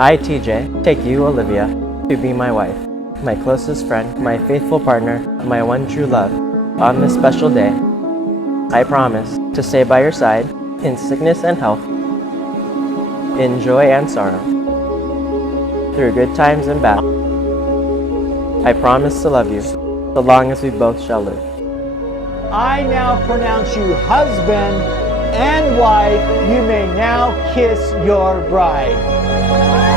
I, TJ, take you, Olivia, to be my wife, my closest friend, my faithful partner, my one true love. On this special day, I promise to stay by your side in sickness and health, in joy and sorrow, through good times and bad. I promise to love you so long as we both shall live. I now pronounce you husband and wife. You may now kiss your bride.